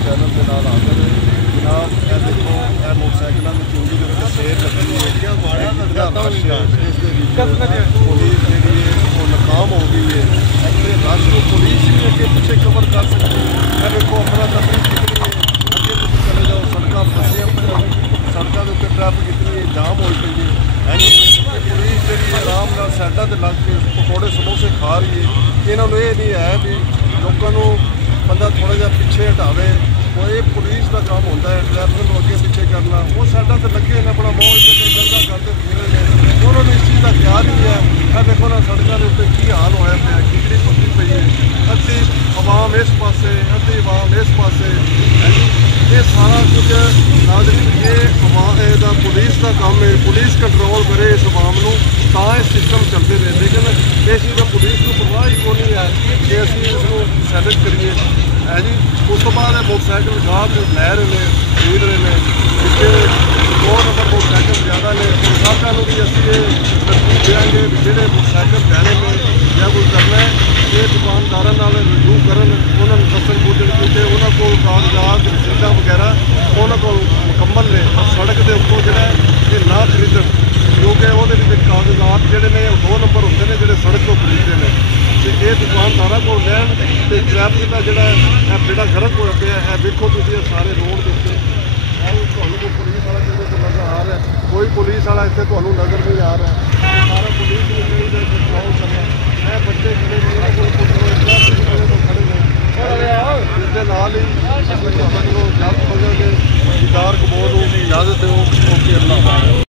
Channel के नाल हाजिर जनाब। यह देखो यह मोटरसाइकिलों की चूंगी के उत्ते सेल लगी है। पुलिस जी वो नाकाम हो गई है। इतने रश को पुलिस भी अगे पिछे कवर कर सकती है। यह देखो अपना तफरी कितनी है। अगे तुम चले जाओ सड़क फसिया सड़कों के उत्ते ट्रैफिक इतनी जाम हो पई है। पुलिस जी आराम नाल साइडों से लग के पकौड़े समोसे खा रही है। इन्होंने ये नहीं है भी लोगों बंदा थोड़ा जहा पिछे हटावे। वो ये पुलिस का काम होता है ट्रैफिक को अगे पिछे करना। वो साइडों से लगे ने अपना मौज गंदा करते फिर उन्होंने इस चीज़ का ख्याल ही है। मैं देखो ना सड़कों के उत्ते की हाल होया पिया कितनी पकी पई है। अद्धी आवाम इस पासे अद्धी आवाम इस पासे। ये सारा कुछ नाज़रीन ये पुलिस का काम है। पुलिस कंट्रोल करे इस आवाम को तो सिस्टम चलते रहे। लेकिन इस चीज़ का पुलिस को परवाह ही को नहीं है कि असीं इसको सैटिस करिए है जी। उस तो बाद मोटरसाइकिल गाह लै रहे हैं खरीद रहे हैं। पिछले 2 नंबर मोटरसाइकिल ज़्यादा ने सारों भी असीं ये तरतीब देंगे भी जोड़े मोटरसाइकिल लैने में या कोई करना है ये दुकानदारों नाल रजू करन उन्होंने दसन पूजन किए उन्होंने को कागजात रसीदा वगैरह उन्होंने को मुकम्मल ने सड़क के उत्तों जो ये ना खरीदन क्योंकि वो कागजात जोड़े ने 2 नंबर होंगे ने जो सड़क को खरीदते हैं। तो ये दुकानदारों को लैन तो ट्रैफिक का जोड़ा बेड़ा गर्क हो पाया है। देखो तुम सारे रोड के उत्ते कोई पुलिस वाला किसी को नजर आ रहा है। कोई पुलिस वाला इतने तो नजर नहीं आ रहा है। सारा पुलिस कंट्रोल करना है। बच्चे खड़े खड़े ने इसके नाल ही जल्द बजांगे दीदार कबूल इजाजत दो।